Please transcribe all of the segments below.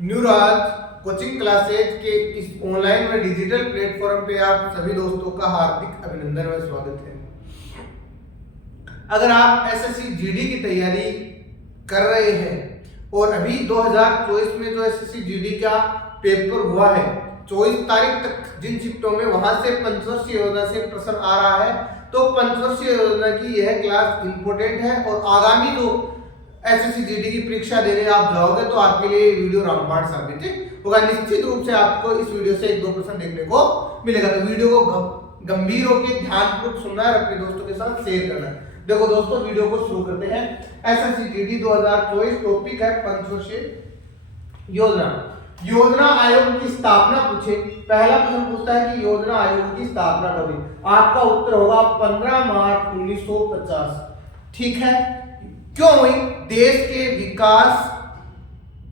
न्यूराज coaching classes के इस online व डिजिटल प्लेटफॉर्म पे आप सभी दोस्तों का हार्दिक अभिनंदन व स्वागत है। अगर आप एसएससी जीडी की तैयारी कर रहे हैं और अभी 2024 में जो एसएससी जीडी का पेपर हुआ है 24 तारीख तक जिन शिफ्टों में वहां से पंचवर्षीय योजना से प्रश्न आ रहा है, तो पंचवर्षीय योजना की यह क्लास इंपोर्टेंट है और आगामी जो एसएससी जीडी की परीक्षा देने आप जाओगे तो आपके लिए ये वीडियो रामबाण साबित होगा। निश्चित रूप से आपको इस वीडियो से 1-2 प्रश्न देखने को मिलेगा, तो वीडियो को गंभीर होकर ध्यानपूर्वक सुनना है और अपने दोस्तों के साथ शेयर करना है। देखो दोस्तों, वीडियो को शुरू करते हैं। एसएससी जीडी 2024 टॉपिक है पंचवर्षीय योजना। योजना आयोग की स्थापना पूछे, पहला प्रश्न पूछता है कि योजना आयोग की स्थापना कब हुई। आपका उत्तर होगा 15 मार्च 1950। ठीक है, क्यों हुई? देश के विकास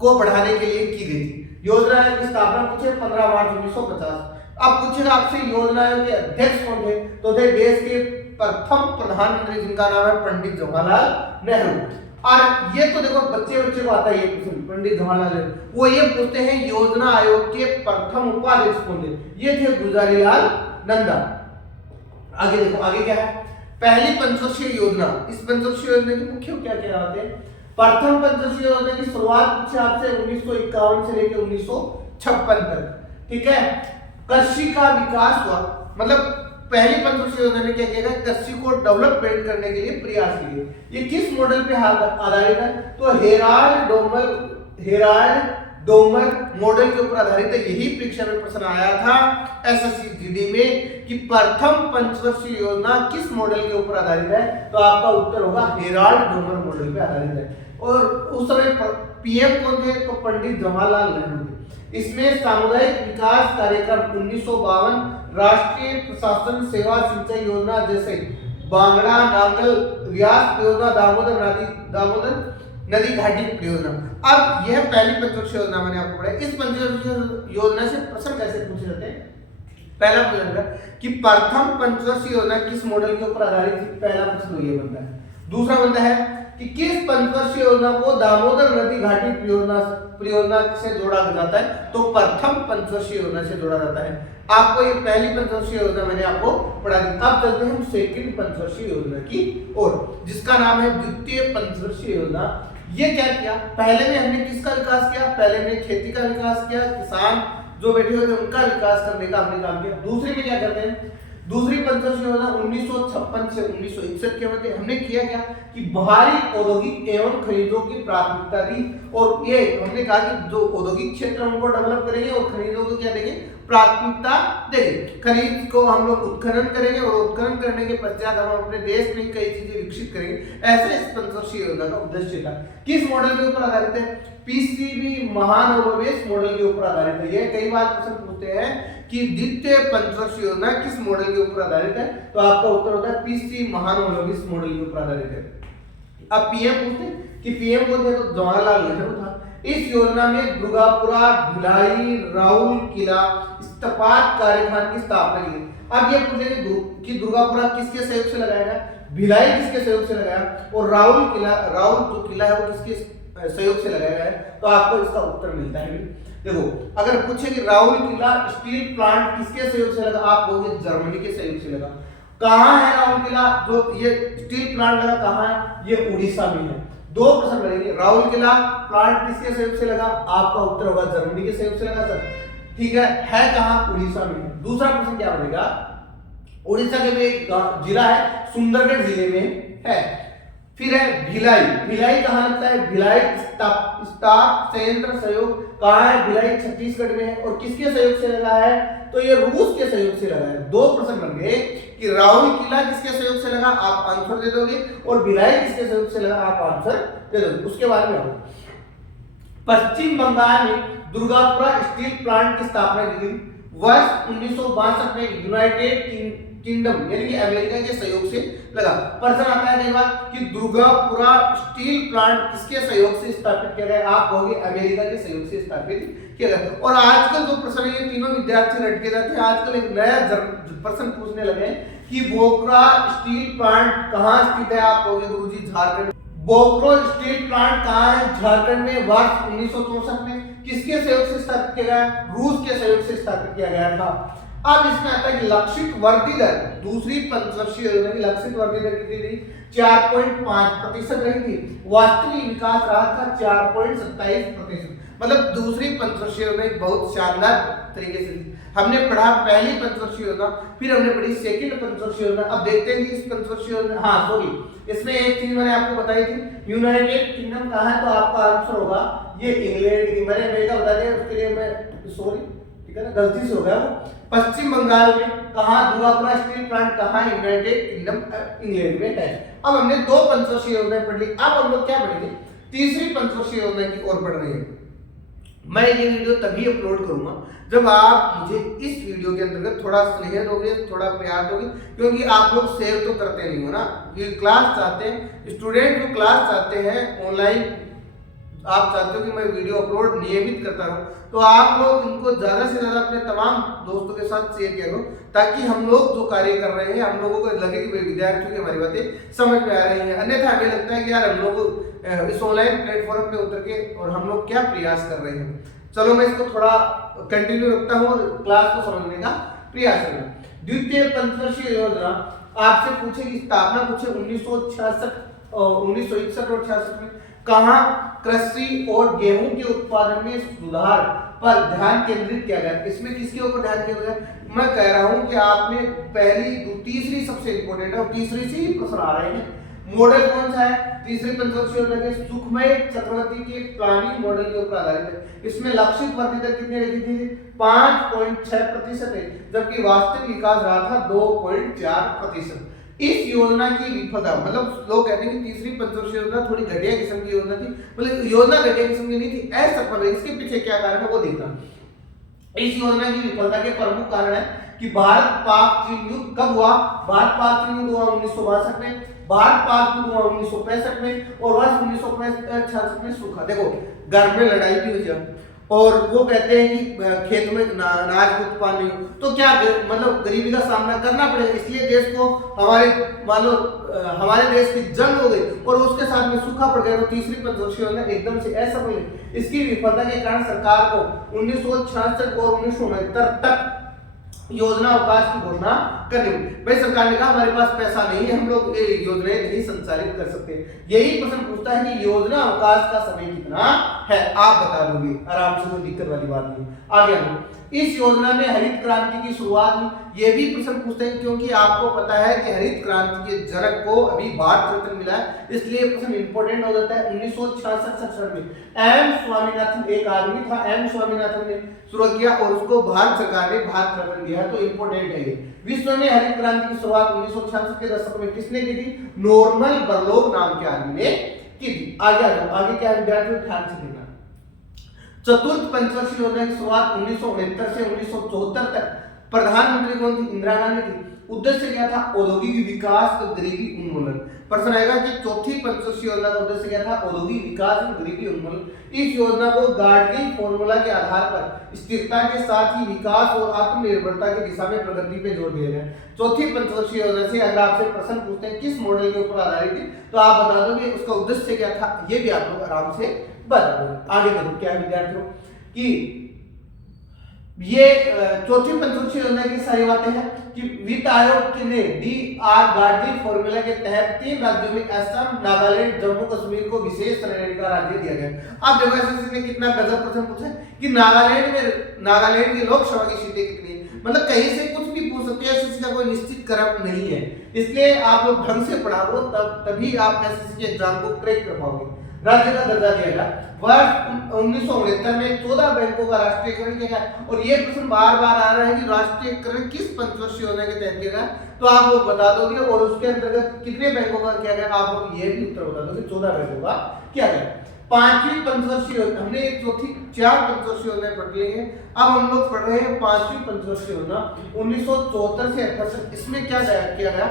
को बढ़ाने के लिए की गई थी। योजना आयोग की स्थापना पूछे 15 मार्च 1950। अब पूछेगा आपसे योजना आयोग के अध्यक्ष कौन थे, तो थे देश के प्रथम प्रधानमंत्री जिनका नाम है पंडित जवाहरलाल नेहरू। और ये तो देखो बच्चे को आता है ये प्रश्न, पंडित जवाहरलाल नेहरू। वो ये पूछते हैं योजना आयोग के प्रथम उपाध्यक्ष कौन थे, ये थे गुलजारीलाल नंदा। आगे देखो, आगे क्या है? पहली पंचवर्षीय योजना। इस पंचवर्षीय योजना की मुख्य क्या क्या होते हैं? प्रथम पंचवर्षीय योजना की शुरुआत पूछे आपसे 1951 से लेकर 1956 तक। ठीक है, कृषि का विकास हुआ, मतलब पहली पंचवर्षीय योजना में क्या किया गया? कृषि को डेवलपमेंट करने के लिए प्रयास किए। ये किस मॉडल पे आधारित है? तो हेराल्ड डोमर मॉडल के ऊपर आधारित है। यही परीक्षा में प्रश्न आया था एसएससी जीडी में कि प्रथम पंचवर्षीय योजना किस मॉडल के ऊपर आधारित है, तो आपका उत्तर होगा हेराल्ड डोमर मॉडल पे आधारित है। और उस समय पीएम कौन थे? तो पंडित जवाहरलाल नेहरू थे। इसमें सामुदायिक विकास कार्यक्रम 1952, राष्ट्रीय प्रशासन सेवा सिंचाई योजना जैसे बांगड़ा नांगल व्यास योजना, दामोदर नदी घाटी परियोजना। अब यह पहली पंचवर्षीय योजना मैंने आपको पढ़ाई। इस पंचवर्षीय योजना से प्रश्न कैसे पूछे जाते हैं? पहला प्रश्न कि प्रथम पंचवर्षीय योजना किस मॉडल के ऊपर आधारित थी, पहला प्रश्न तो ये बनता है। दूसरा बनता है कि किस पंचवर्षीय योजना को दामोदर नदी घाटी परियोजना से जोड़ा जाता है, तो प्रथम पंचवर्षीय योजना से जोड़ा जाता है। आपको ये पहली पंचवर्षीय योजना मैंने आपको पढ़ा दी। अब चलते हैं हम सेकंड पंचवर्षीय योजना की ओर, जिसका नाम है द्वितीय पंचवर्षीय योजना। ये क्या किया? पहले में हमने किसका विकास किया? पहले में खेती का विकास किया, किसान जो बैठे हुए थे उनका विकास करने का हमने काम किया। दूसरे में क्या करते हैं? दूसरी पंचवर्षीय योजना 1956 से 1961 के मध्य हमने किया क्या कि भारी औद्योगिक एवं खनिजों की प्राथमिकता दी, और ये हमने कहा कि जो औद्योगिक क्षेत्र उनको डेवलप करेंगे और खनिजों को क्या देंगे? प्राथमिकता देंगे। खनिज को हम लोग उत्खनन करेंगे और उत्खनन करने के पश्चात हम अपने देश में कई चीजें विकसित करेंगे। ऐसे इस पंचवर्षीय योजना का उद्देश्य था। किस मॉडल के ऊपर आधारित है? पीसीबी महानवोन्मेष मॉडल के ऊपर आधारित है। ये कई बार प्रश्न पूछते हैं कि द्वितीय पंचवर्षीय योजना किस मॉडल के ऊपर आधारित है, तो आपका उत्तर होता है पीसी महानवोन्मेष मॉडल के ऊपर आधारित है। अब पीएम पूछते हैं कि पीएम कौन थे, तो जवाहरलाल नेहरू था। इस योजना में दुर्गापुरा, भिलाई, राउरकेला इस्पात कारखाने की स्थापना की। अब ये पूछेंगे कि दुर्गापुरा किसके सहयोग से लगाया गया, भिलाई किसके सहयोग से लगाया, और राउर जो किला है वो किसके सहयोग से लगाया गया है, तो आपको इसका उत्तर मिलता है। देखो, अगर पूछे कि राउरकेला स्टील प्लांट किसके सहयोग से लगा, आप कहोगे जर्मनी के सहयोग से लगा। कहाँ है राउरकेला? जो ये स्टील प्लांट लगा कहाँ है? ये उड़ीसा में है। दो प्रश्न बनेंगे, राउरकेला प्लांट किसके सहयोग से लगा, आपका उत्तर होगा जर्मनी के सहयोग से लगा सर। ठीक है कहाँ? उड़ीसा में। दूसरा प्रश्न क्या बनेगा? उड़ीसा के में एक जिला है, सुंदरगढ़ जिले में है। फिर है भिलाई। भिलाई कहाँ लगता है? भिलाई इस्पात संयंत्र सहयोग कहाँ है? भिलाई छत्तीसगढ़ में है। और किसके सहयोग से लगा है? तो ये रूस के सहयोग से लगा है। दो प्रश्न बन गए कि राउरकेला किसके सहयोग से लगा, आप आंसर दे दोगे, और भिलाई किसके सहयोग से लगा, आप आंसर दे दोगे। उसके बाद में पश्चिम बंगाल में दुर्गापुरा स्टील प्लांट की स्थापना की गई वर्ष 1962 में यूनाइटेड किंगडम यानी कि अमेरिका के सहयोग से लगा। प्रश्न आता है कई बार कि दुर्गापुरा स्टील प्लांट किसके सहयोग से स्थापित किया गया, आप कहोगे अमेरिका के सहयोग से स्थापित किया गया। और आजकल जो प्रश्न है ये तीनों विद्यार्थी रटके जाते हैं। आजकल एक नया प्रश्न पूछने लगे कि बोकरा स्टील प्लांट कहाँ स्थित है, आप कहोगे गुरुजी झारखंड। बोकरो स्टील प्लांट कहाँ है? झारखंड में। वर्ष 1964 में। किसके सहयोग से स्थापित किया गया? रूस के सहयोग से स्थापित किया गया था। अब इसमें आता है कि लक्षित वृद्धि दर, दूसरी पंचवर्षीय योजना की लक्षित वृद्धि दर कितनी थी? 4.5% रही थी। वास्तविक विकास रहा था 4.27%। मतलब दूसरी पंचवर्षीय योजना एक बहुत शानदार तरीके से हमने पढ़ा पहली पंचवर्षीय योजना, फिर हमने पढ़ी सेकंड पंचवर्षीय योजना। अब देखते हैं कि इस पंचवर्षीय योजना, हाँ सॉरी, इसमें एक चीज मैंने आपको बताई थी, यूनाइटेड किंगडम कहाँ है, तो आपका आंसर होगा ये इंग्लैंड की। मैंने अमेरिका बता दिया, उसके लिए मैं सॉरी, ठीक है ना, गलती से हो गया वो। पश्चिम बंगाल में कहाँ? दुर्गापुरा स्टील प्लांट कहाँ? यूनाइटेड किंगडम इंग्लैंड में है। अब हमने दो पंचवर्षीय योजनाएं पढ़ ली, अब हम लोग क्या पढ़ेंगे? तीसरी पंचवर्षीय योजना की ओर बढ़ रहे हैं। मैं ये वीडियो तभी अपलोड करूंगा जब आप मुझे इस वीडियो के अंतर्गत थोड़ा स्नेह दोगे, थोड़ा प्यार दोगे, क्योंकि आप लोग शेयर तो करते नहीं हो ना। ये क्लास चाहते हैं, स्टूडेंट जो क्लास चाहते हैं ऑनलाइन, आप चाहते हो कि मैं वीडियो अपलोड नियमित करता रहूं, तो आप लोग इनको ज्यादा से ज्यादा अपने तमाम दोस्तों के साथ शेयर किया करो, ताकि हम लोग जो कार्य कर रहे हैं हम लोगों को लगे कि विद्यार्थियों की हमारी बातें समझ में आ रही हैं। अन्यथा हमें लगता है कि यार हम लोग इस ऑनलाइन प्लेटफॉर्म पे उतर के और हम लोग क्या प्रयास कर रहे हैं। चलो मैं इसको थोड़ा कंटिन्यू रखता हूँ और क्लास को समझने का प्रयास करूँ। द्वितीय पंचवर्षीय योजना आपसे पूछे कि स्थापना पूछे 1966 और 1961 और 66 में कहाँ कृषि और गेहूं के उत्पादन में सुधार पर ध्यान केंद्रित किया गया। इसमें किसके ऊपर ध्यान केंद्रित किया गया? मैं कह रहा हूं कि आपने पहली तीसरी सबसे इंपॉर्टेंट है और तीसरी से ही प्रश्न आ रहे हैं। मॉडल कौन सा है? तीसरी पंचवर्षीय योजना के सुखमय चक्रवर्ती के प्लानिंग मॉडल के ऊपर आधारित है। इसमें लक्षित वृद्धि दर कितनी रखी थी? 5.6% है, जबकि वास्तविक विकास रहा था 2.4%। इस योजना की विफलता, मतलब लोग कहते हैं कि तीसरी पंचवर्षीय योजना थोड़ी घटिया किस्म की योजना थी, मतलब योजना घटिया किस्म की नहीं थी, असफल है। इसके पीछे क्या कारण है वो देखना। इस योजना की विफलता के प्रमुख कारण है कि भारत पाक चीन युद्ध कब हुआ? भारत पाक चीन युद्ध हुआ 1962 में, भारत पाक युद्ध हुआ 1965 में, और वर्ष 1966 में सूखा। देखो घर में लड़ाई भी हुई और वो कहते हैं कि खेत में अनाज का उत्पादन नहीं हो, तो क्या मतलब गरीबी का सामना करना पड़ेगा। इसलिए देश को हमारे मान लो हमारे देश की जंग हो गई और उसके साथ में सूखा पड़ गया, तो तीसरी पंचवर्षीय योजना एकदम से असफल है। इसकी विफलता के कारण सरकार को 1966 और 1969 तक योजना अवकाश की घोषणा करनी पड़ी। भाई सरकार ने कहा हमारे पास पैसा नहीं है, हम लोग ये योजनाएं नहीं संचालित कर सकते। यही प्रश्न पूछता है कि योजना अवकाश का समय कितना है, आप बता दोगे आराम से, कोई दिक्कत वाली बात नहीं। आगे आगे इस योजना में हरित क्रांति की शुरुआत हुई, ये भी प्रश्न पूछते हैं, क्योंकि आपको पता है कि हरित क्रांति के जनक को अभी भारत रत्न मिला है, इसलिए प्रश्न इंपॉर्टेंट हो जाता है। 1966 में एम स्वामीनाथन एक आदमी था, एम स्वामीनाथन ने शुरू किया और उसको भारत सरकार ने भारत रत्न दिया, तो इंपॉर्टेंट है ये। विश्व में हरित क्रांति की शुरुआत 1966 के दशक में किसने की थी? नॉर्मन बोरलॉग नाम के आदमी ने की थी। आगे क्या विद्यार्थियों ध्यान से देखना। चतुर्थ पंचवर्षीय योजना की शुरुआत 1969 से 1974 तक प्रधानमंत्री कौन थी? इंदिरा गांधी थी। उद्देश्य क्या था? औद्योगिक विकास और गरीबी उन्मूलन। प्रश्न आएगा कि चौथी पंचवर्षीय योजना का उद्देश्य क्या था? औद्योगिक विकास और गरीबी उन्मूलन। इस योजना को गाडगिल फॉर्मूला के आधार पर स्थिरता के साथ ही विकास और आत्मनिर्भरता की दिशा में प्रगति पे जोर दिया गया। चौथी पंचवर्षीय योजना से अगर आपसे प्रश्न पूछते हैं किस मॉडल के ऊपर आधारित है, तो आप बता दोगे उसका उद्देश्य क्या था, ये भी आप लोग आराम से बता दोगे। आगे देखो क्या विद्यार्थियों कि ये चौथी पंचवर्षीय योजना की सारी बातें हैं कि वित्त आयोग ने डी.आर. गाडगिल फॉर्मूला के तहत 3 राज्यों में असम, नागालैंड, जम्मू कश्मीर को विशेष श्रेणी का राज्य दिया गया। अब देखो एसएससी ने कितना गजब प्रश्न पूछा कि नागालैंड की लोकसभा की सीटें कितनी है, मतलब कहीं से कुछ भी पूछ सकते हैं, एसएससी का कोई निश्चित क्रम नहीं है। इसलिए आप लोग ढंग से पढ़ा लो, तभी आप एसएससी के एग्जाम को क्रैक कर पाओगे। राज्य का दर्जा दिया गया। वर्ष 1969 में 14 बैंकों का राष्ट्रीयकरण किया गया, और ये प्रश्न बार बार आ रहा है कि राष्ट्रीयकरण किस पंचवर्षीय योजना के तहत किया गया, तो आप लोग बता दोगे, और उसके अंतर्गत कितने बैंकों का किया गया, आप लोग ये भी उत्तर बता दोगे, 14 बैंकों का किया गया। पांचवी पंचवर्षीय योजना, हमने चौथी 4 पंचवर्षीय योजना पढ़ ली है, अब हम लोग पढ़ रहे हैं 5वीं पंचवर्षीय योजना 1974 से 78। इसमें क्या किया गया?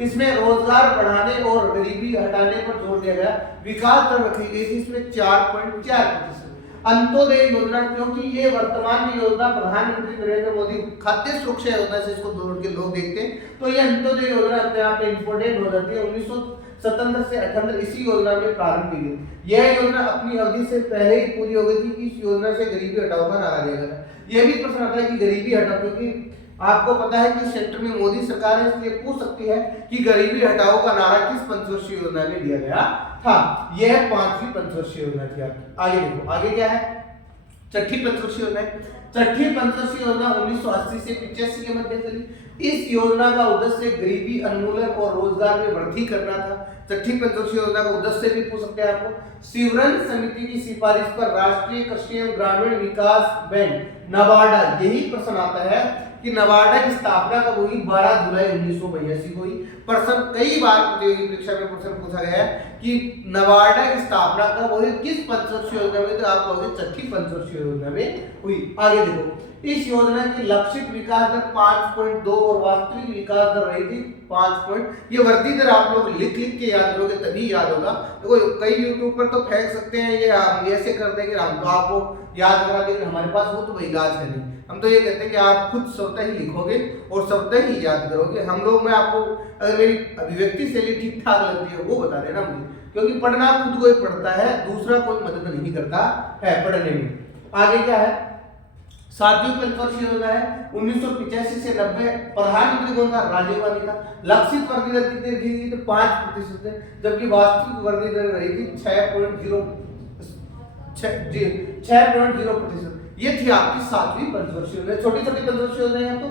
इसमें रोजगार बढ़ाने और गरीबी हटाने पर जोर दिया गया। विकास दर रखी गई थी इसमें 4.4%। अंत्योदय योजना, क्योंकि ये वर्तमान में योजना प्रधानमंत्री नरेंद्र मोदी खाद्य सुरक्षा योजना से इसको जोड़ के लोग देखते हैं, तो ये अंत्योदय योजना अपने आप में इंपोर्टेंट हो जाती है। 17 से 78 इसी योजना में प्रारंभ की गई। यह योजना अपनी अवधि से पहले ही पूरी हो गई थी। इस योजना से गरीबी हटाओ का नारा दिया गया था। यह भी प्रश्न आता है कि गरीबी हटाओ, क्योंकि आपको पता है कि सेंटर में मोदी सरकार है, इसलिए पूछ सकती है कि गरीबी हटाओ का नारा किस पंचवर्षीय योजना में दिया गया था। यह 5वीं पंचवर्षीय योजना थी आपकी। आगे देखो, आगे क्या है, छठी पंचवर्षीय योजना है। छठी पंचवर्षीय योजना 1980 से 85 के मध्य चली। इस योजना का उद्देश्य गरीबी उन्मूलन और रोजगार में वृद्धि करना था। छठी पंचवर्षीय योजना का उद्देश्य भी पूछ सकते हैं आपको। शिवरन समिति की सिफारिश पर राष्ट्रीय कृषि एवं ग्रामीण विकास बैंक नबार्डा, यही प्रश्न आता है कि नबार्डा की स्थापना कब हुई, 12 जुलाई 1982 को हुई। प्रश्न कई बार प्रतियोगी परीक्षा में प्रश्न पूछा गया है कि नबार्डा की स्थापना कब हुई, किस पंचवर्षीय योजना में, तो आप कहोगे छठी पंचवर्षीय योजना में हुई। आगे देखो, इस योजना की लक्षित विकास दर 5.2 और वास्तविक विकास दर रही थी 5. ये वर्धी दर आप लोग लिख के याद करोगे तभी याद होगा। देखो कई यूट्यूब पर तो फेंक सकते हैं, ये हम ऐसे कर देंगे, हम तो आपको याद करा देंगे, हमारे पास वो तो इलाज है नहीं। हम तो ये कहते हैं कि आप खुद स्वतः ही लिखोगे और स्वतः ही याद करोगे। हम लोग, मैं आपको अगर मेरी अभिव्यक्ति शैली ठीक ठाक लगती है वो बता देना मुझे, क्योंकि पढ़ना खुद को ही पढ़ता है, दूसरा कोई मदद नहीं करता है पढ़ने में। आगे क्या है, 7वीं पंचवर्षीय योजना है 1985 से 90। प्रधानमंत्री कौन था, राजीव गांधी था। लक्षित वृद्धि दर कितनी रखी थी, तो 5% है, जबकि वास्तविक वृद्धि दर रही थी 6.0%। ये थी आपकी 7वीं पंचवर्षीय योजना। छोटी छोटी पंचवर्षीय योजना है तो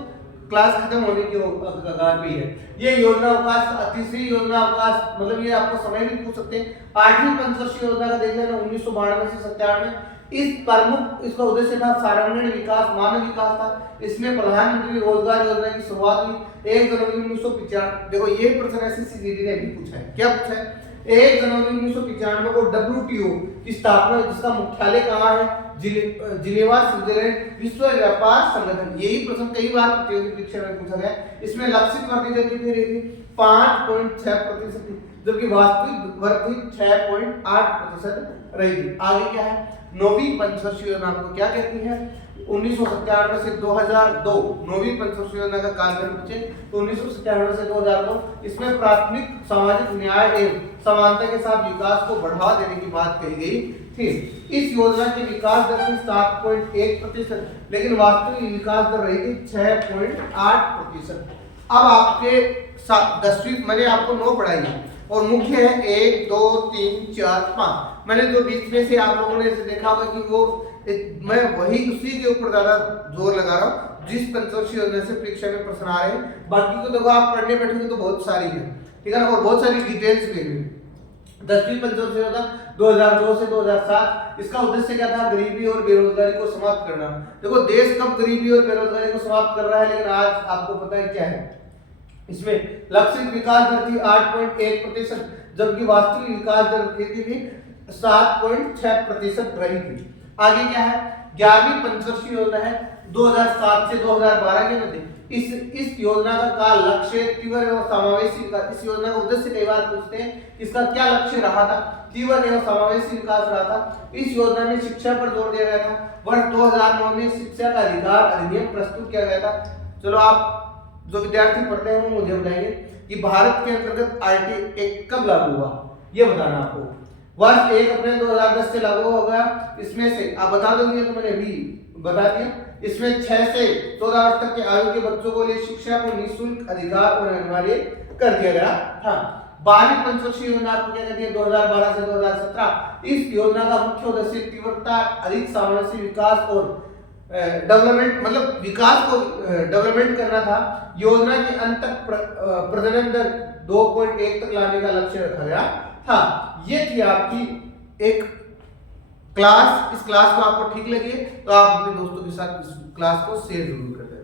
क्लास खत्म होने की कगार पे है। ये योजना अवकाश, तीसरी योजना अवकाश, मतलब ये आपको समय भी पूछ सकते हैं। 8वीं पंचवर्षीय योजना का देख लेना 1992 से 97। इस प्रमुख इसका उद्देश्य था सार्वजनिक विकास, मानव विकास था। इसमें प्रधानमंत्री रोजगार योजना की शुरुआत हुई 1 जनवरी 1995। देखो ये प्रश्न एसएससी जीडी ने भी पूछा है। क्या पूछा है, 1 जनवरी 1995 को WTO की स्थापना, जिसका मुख्यालय कहाँ है, जिनेवा स्विट्जरलैंड, विश्व व्यापार संगठन। यही प्रश्न कई बार प्रतियोगी परीक्षा में पूछा गया। इसमें लक्षित वृद्धि दर कितनी रही थी, 5.6%, जबकि वास्तविक वृद्धि 6.8% रही थी। आगे क्या है, 9वीं पंचवर्षीय योजना आपको क्या कहती है, 1997 से 2002। 9वीं पंचवर्षीय योजना का कार्यकाल पूछे तो 1997 से 2002। इसमें प्राथमिक सामाजिक न्याय एवं समानता के साथ विकास को बढ़ावा देने की बात कही गई थी। इस योजना की विकास दर थी 7.1%, लेकिन वास्तविक विकास दर रही थी 6.8%। अब आपके 10वीं मैंने आपको 9 पढ़ाई है और मुख्य है 1, 2, 3, 4, 5। मैंने जो बीच में से आप लोगों ने इसे देखा होगा कि वो मैं वही उसी के ऊपर ज्यादा जोर लगा रहा हूँ जिस पंचवर्षीय योजना से परीक्षा में प्रश्न आ रहे हैं। बाकी को देखो आप पढ़ने बैठोगे तो बहुत सारी है, ठीक है ना, और बहुत सारी डिटेल्स भी है। 10वीं पंचवर्षीय योजना 2002 से 2007। इसका उद्देश्य क्या था, गरीबी और बेरोजगारी को समाप्त करना। देखो देश कब गरीबी और बेरोजगारी को समाप्त कर रहा है, लेकिन आज आपको पता है क्या है, इसमें लक्षित विकास दर थी 8.1%, जबकि वास्तविक विकास दर थी 7.6% रही थी। आगे क्या है, 11वीं पंचवर्षीय योजना है 2007 से 2012 के मध्य। इस योजना का लक्ष्य तीव्र एवं समावेशी विकास। इस योजना का उद्देश्य कई बार पूछते हैं, इसका क्या लक्ष्य रहा था, तीव्र एवं समावेशी विकास रहा था। इस योजना में शिक्षा पर जोर दिया गया था। वर्ष 2009 में शिक्षा का अधिकार अधिनियम प्रस्तुत किया गया था। चलो आप जो विद्यार्थी पढ़ते हैं वो मुझे बताएंगे कि भारत के अंतर्गत आरटी एक्ट कब लागू हुआ, ये बताना आपको। वर्ष 1 अप्रैल 2010 से लागू होगा। इसमें से आप बता दोगे तो मैंने अभी बता दिया। इसमें 6 से 14 वर्ष तक के आयु के बच्चों को लिए शिक्षा को निःशुल्क अधिकार और अनिवार्य कर दिया गया था। 12वीं पंचवर्षीय योजना आपको क्या कहती है, 2012 से 2017। इस योजना का मुख्य उद्देश्य तीव्रता अधिक सामंजस्य विकास और डेवलपमेंट, मतलब विकास को डेवलपमेंट करना था। योजना के अंत तक प्रजनन दर 2.1 तक लाने का लक्ष्य रखा गया था। ये थी आपकी एक क्लास। इस क्लास को आपको ठीक लगी तो आप अपने दोस्तों के साथ इस क्लास को शेयर जरूर करें।